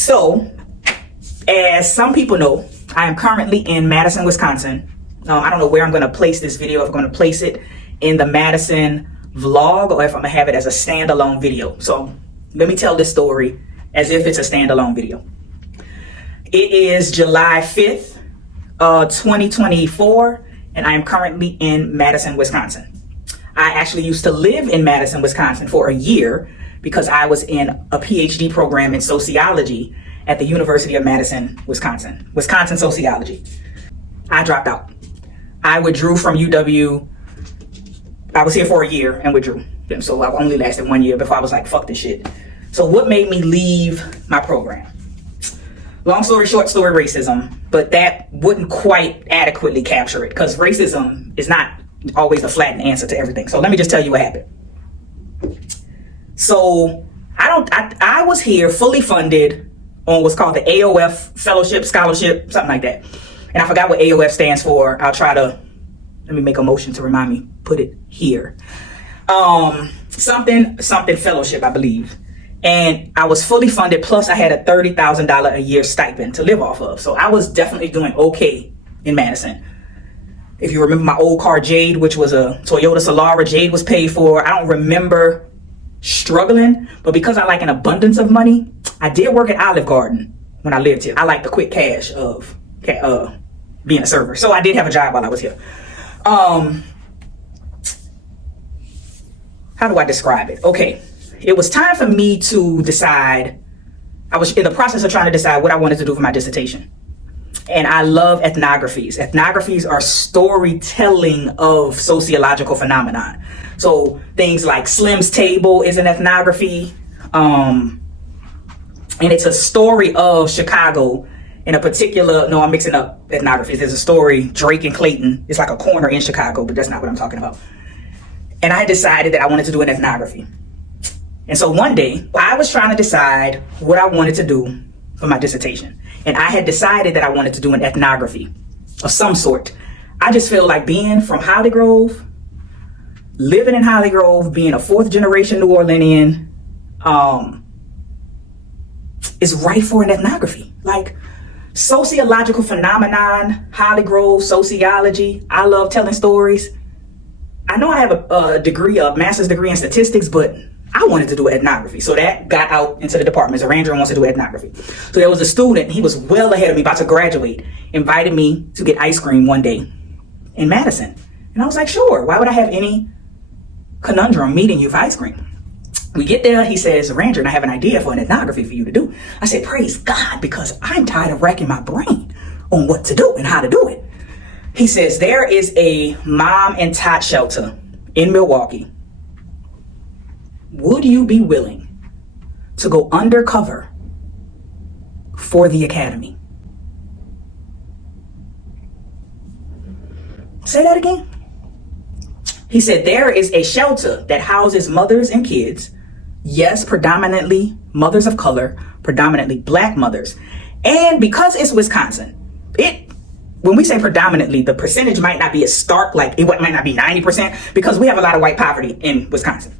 So, as some people know, I am currently in Madison, Wisconsin. I don't know where I'm going to place this video, if I'm going to place it in the Madison vlog or if I'm going to have it as a standalone video. So, let me tell this story as if it's a standalone video. It is July 5th, 2024, and I am currently in Madison, Wisconsin. I actually used to live in Madison, Wisconsin for a year because I was in a PhD program in sociology at the University of Madison, Wisconsin. Wisconsin sociology. I dropped out. I withdrew from UW. I was here for a year and withdrew. So I only lasted 1 year before I was like, fuck this shit. So what made me leave my program? Long story short, racism, but that wouldn't quite adequately capture it because racism is not always a flattened answer to everything. So let me just tell you what happened. So I was here fully funded on what's called the AOF fellowship, scholarship, something like that. And I forgot what AOF stands for. I'll try to, let me make a motion to remind me, put it here. Something fellowship, I believe. And I was fully funded, plus I had a $30,000 a year stipend to live off of. So I was definitely doing okay in Madison. If you remember my old car, Jade, which was a Toyota Solara, Jade was paid for. I don't remember struggling, but because I like an abundance of money, I did work at Olive Garden when I lived here. I like the quick cash of being a server. So I did have a job while I was here. How do I describe it? Okay. It was time for me to decide. I was in the process of trying to decide what I wanted to do for my dissertation. And I love ethnographies. Ethnographies are storytelling of sociological phenomenon. So things like Slim's Table is an ethnography. And it's a story of Chicago in a particular, no, I'm mixing up ethnographies. There's a story, Drake and Clayton. It's like a corner in Chicago, but that's not what I'm talking about. And I decided that I wanted to do an ethnography. And so one day I was trying to decide what I wanted to do for my dissertation. And I had decided that I wanted to do an ethnography of some sort. I just feel like being from Holly Grove, living in Holly Grove, being a fourth generation New Orleanian, is right for an ethnography. Like sociological phenomenon, Holly Grove, sociology. I love telling stories. I know I have a master's degree in statistics, but I wanted to do ethnography. So that got out into the department. Zarandra wants to do ethnography. So there was a student, he was well ahead of me, about to graduate, invited me to get ice cream one day in Madison. And I was like, sure, why would I have any conundrum meeting you for ice cream? We get there, he says, Zarandra, I have an idea for an ethnography for you to do. I said, praise God, because I'm tired of racking my brain on what to do and how to do it. He says, there is a mom and tot shelter in Milwaukee. Would you be willing to go undercover for the academy? Say that again. He said, there is a shelter that houses mothers and kids. Yes, predominantly mothers of color, predominantly black mothers. And because it's Wisconsin, when we say predominantly, the percentage might not be as stark, like it might not be 90% because we have a lot of white poverty in Wisconsin.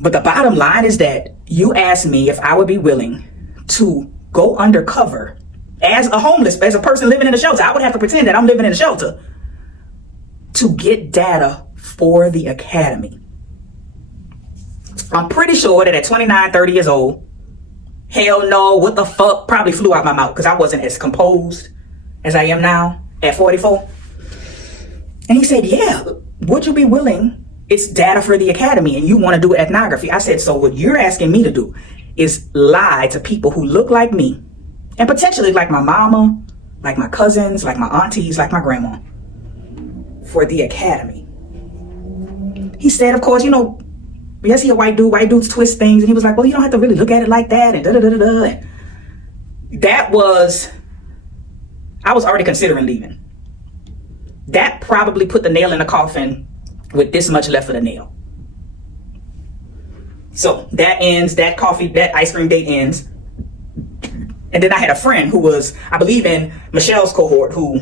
But the bottom line is that you asked me if I would be willing to go undercover as a person living in a shelter. I would have to pretend that I'm living in a shelter to get data for the academy. I'm pretty sure that at 29, 30 years old, hell no, what the fuck, probably flew out my mouth because I wasn't as composed as I am now at 44. And he said, yeah, would you be willing? It's data for the academy and you want to do ethnography. I said, so what you're asking me to do is lie to people who look like me and potentially like my mama, like my cousins, like my aunties, like my grandma for the academy. He said, of course, yes, he a white dude. White dudes twist things. And he was like, well, you don't have to really look at it like that. And da-da-da-da-da. I was already considering leaving. That probably put the nail in the coffin with this much left of the nail. So that ends, that ice cream date ends. And then I had a friend who was, I believe in Michelle's cohort, who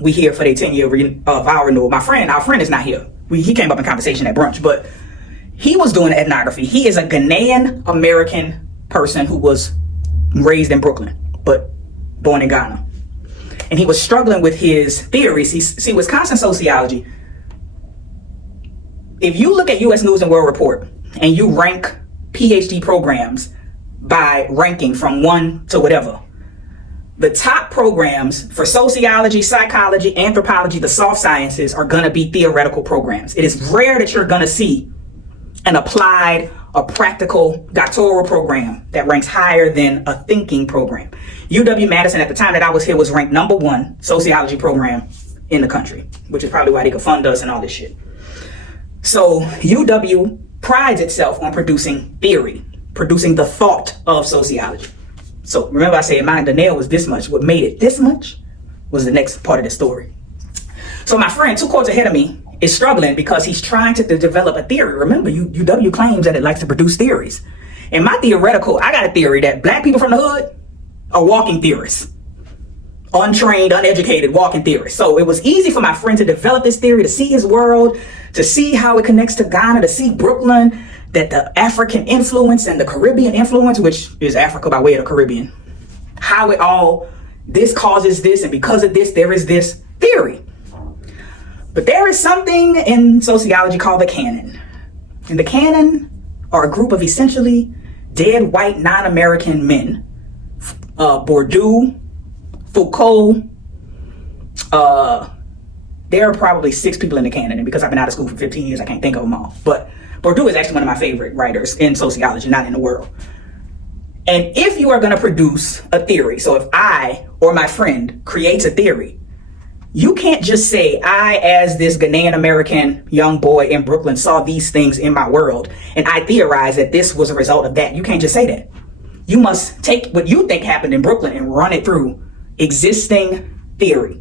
we here for their 10-year vow renewal. Our friend is not here. He came up in conversation at brunch, but he was doing ethnography. He is a Ghanaian American person who was raised in Brooklyn, but born in Ghana. And he was struggling with his theories. See, Wisconsin sociology, if you look at U.S. News and World Report and you rank PhD programs by ranking from 1 to whatever, the top programs for sociology, psychology, anthropology, the soft sciences are going to be theoretical programs. It is rare that you're going to see an applied or practical doctoral program that ranks higher than a thinking program. UW-Madison at the time that I was here was ranked #1 sociology program in the country, which is probably why they could fund us and all this shit. So UW prides itself on producing theory, producing the thought of sociology. So remember I said mine, the nail was this much. What made it this much was the next part of the story. So my friend 2 courts ahead of me is struggling because he's trying to develop a theory. Remember, UW claims that it likes to produce theories. In my theoretical, I got a theory that black people from the hood are walking theorists. Untrained, uneducated walking theorists. So it was easy for my friend to develop this theory, to see his world, to see how it connects to Ghana, to see Brooklyn, that the African influence and the Caribbean influence, which is Africa by way of the Caribbean, how it all, this causes this, and because of this, there is this theory. But there is something in sociology called the canon. And the canon are a group of essentially dead white non-American men. Bourdieu, Foucault, there are probably 6 people in the canon, and because I've been out of school for 15 years, I can't think of them all. But Bourdieu is actually one of my favorite writers in sociology, not in the world. And if you are going to produce a theory, so if I or my friend creates a theory, you can't just say, I, as this Ghanaian American young boy in Brooklyn, saw these things in my world, and I theorize that this was a result of that. You can't just say that. You must take what you think happened in Brooklyn and run it through existing theory.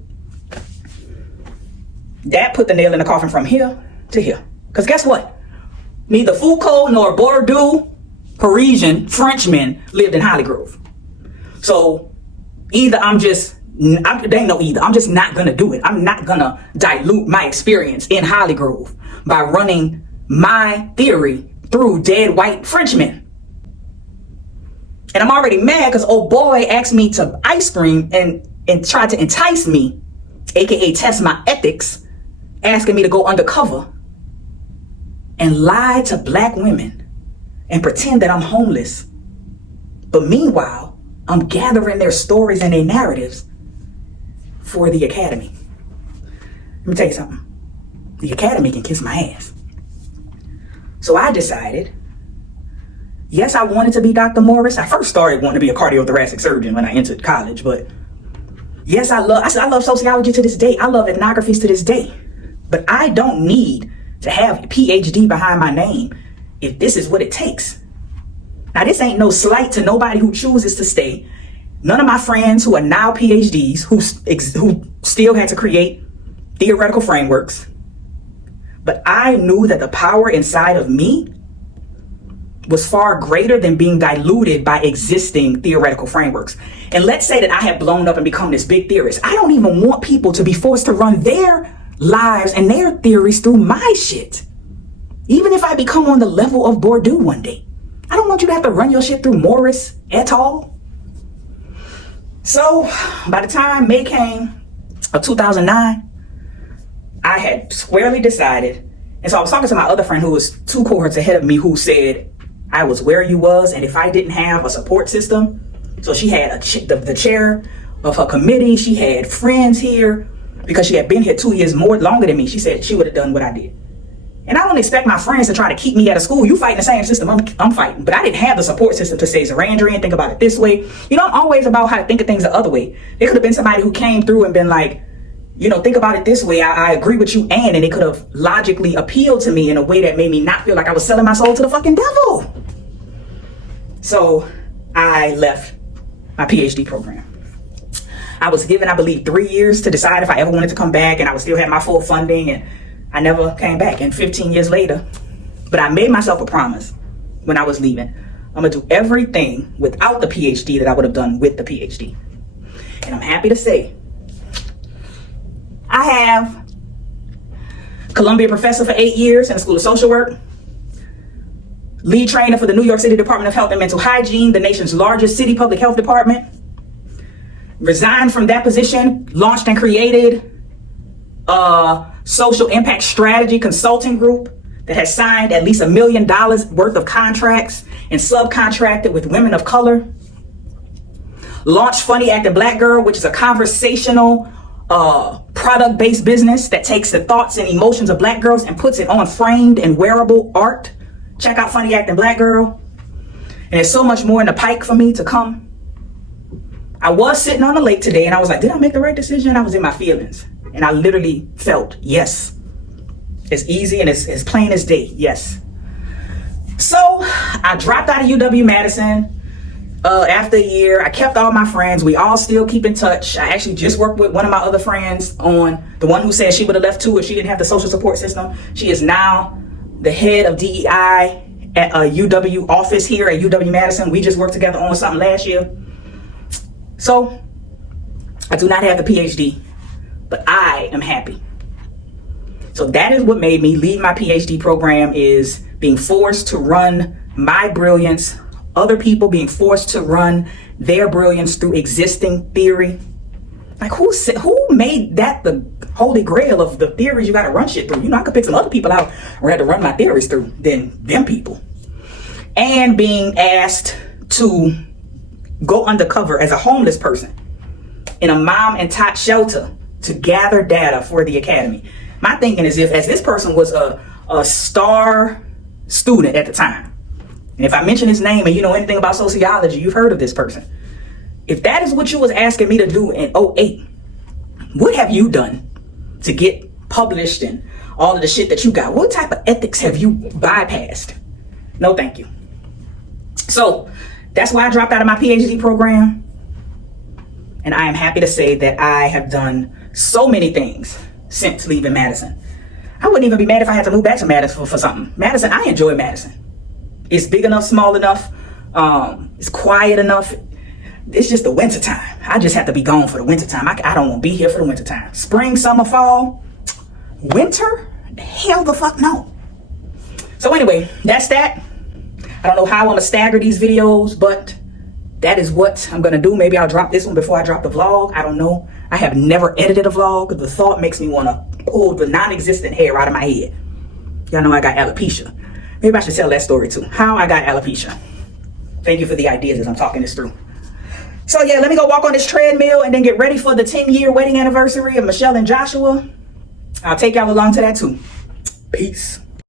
That put the nail in the coffin from here to here. Because guess what? Neither Foucault nor Bourdieu, Parisian Frenchmen, lived in Hollygrove. So either I'm just not going to do it. I'm not going to dilute my experience in Hollygrove by running my theory through dead white Frenchmen. And I'm already mad because old boy asked me to ice cream and tried to entice me, aka test my ethics, asking me to go undercover and lie to black women and pretend that I'm homeless. But meanwhile, I'm gathering their stories and their narratives for the academy. Let me tell you something. The academy can kiss my ass. So I decided, yes, I wanted to be Dr. Morris. I first started wanting to be a cardiothoracic surgeon when I entered college, but yes, I love sociology to this day. I love ethnographies to this day. But I don't need to have a PhD behind my name if this is what it takes. Now, this ain't no slight to nobody who chooses to stay. None of my friends who are now PhDs, who still had to create theoretical frameworks. But I knew that the power inside of me was far greater than being diluted by existing theoretical frameworks. And let's say that I have blown up and become this big theorist. I don't even want people to be forced to run their lives and their theories through my shit. Even if I become on the level of Bourdieu one day, I don't want you to have to run your shit through Morris et al. So by the time May came of 2009, I had squarely decided. And so I was talking to my other friend who was 2 cohorts ahead of me, who said I was where you was, and if I didn't have a support system. So she had the chair of her committee. She had friends here because she had been here 2 years longer than me. She said she would have done what I did. And I don't expect my friends to try to keep me out of school. You fighting the same system I'm fighting. But I didn't have the support system to say, Zarandrian, think about it this way. You know, I'm always about how to think of things the other way. There could have been somebody who came through and been like, you know, think about it this way. I agree with you, and they could have logically appealed to me in a way that made me not feel like I was selling my soul to the fucking devil. So I left my PhD program. I was given, I believe, 3 years to decide if I ever wanted to come back, and I would still have my full funding, and I never came back. And 15 years later, but I made myself a promise when I was leaving. I'm gonna do everything without the PhD that I would have done with the PhD. And I'm happy to say, I have Columbia professor for 8 years in the School of Social Work. lead trainer for the New York City Department of Health and Mental Hygiene, the nation's largest city public health department. Resigned from that position, launched and created a social impact strategy consulting group that has signed at least $1 million worth of contracts and subcontracted with women of color. Launched Funny Acting Black Girl, which is a conversational product-based business that takes the thoughts and emotions of black girls and puts it on framed and wearable art. Check out Funny Acting Black Girl. And there's so much more in the pike for me to come. I was sitting on the lake today and I was like, did I make the right decision? I was in my feelings. And I literally felt, yes. It's easy and it's as plain as day, yes. So I dropped out of UW-Madison after a year. I kept all my friends. We all still keep in touch. I actually just worked with one of my other friends on the one who said she would have left too if she didn't have the social support system. She is now the head of DEI at a UW office here at UW-Madison. We just worked together on something last year. So I do not have the PhD, but I am happy. So that is what made me leave my PhD program, is being forced to run my brilliance, other people being forced to run their brilliance through existing theory. Like who made that the holy grail of the theories you got to run shit through? You know, I could pick some other people out or had to run my theories through than them people. And being asked to go undercover as a homeless person in a mom and tot shelter to gather data for the academy. My thinking is, as this person was a star student at the time, and if I mention his name and you know anything about sociology, you've heard of this person. If that is what you was asking me to do in 2008, what have you done to get published and all of the shit that you got? What type of ethics have you bypassed? No, thank you. So that's why I dropped out of my PhD program. And I am happy to say that I have done so many things since leaving Madison. I wouldn't even be mad if I had to move back to Madison for something. Madison, I enjoy Madison. It's big enough, small enough. It's quiet enough. It's just the winter time. I just have to be gone for the winter time. I don't want to be here for the winter time. Spring, summer, fall, winter? Hell the fuck no. So anyway, that's that. I don't know how I'm going to stagger these videos, but that is what I'm going to do. Maybe I'll drop this one before I drop the vlog. I don't know. I have never edited a vlog. The thought makes me want to pull the non-existent hair out of my head. Y'all know I got alopecia. Maybe I should tell that story too. How I got alopecia. Thank you for the ideas as I'm talking this through. So yeah, let me go walk on this treadmill and then get ready for the 10-year wedding anniversary of Michelle and Joshua. I'll take y'all along to that too. Peace.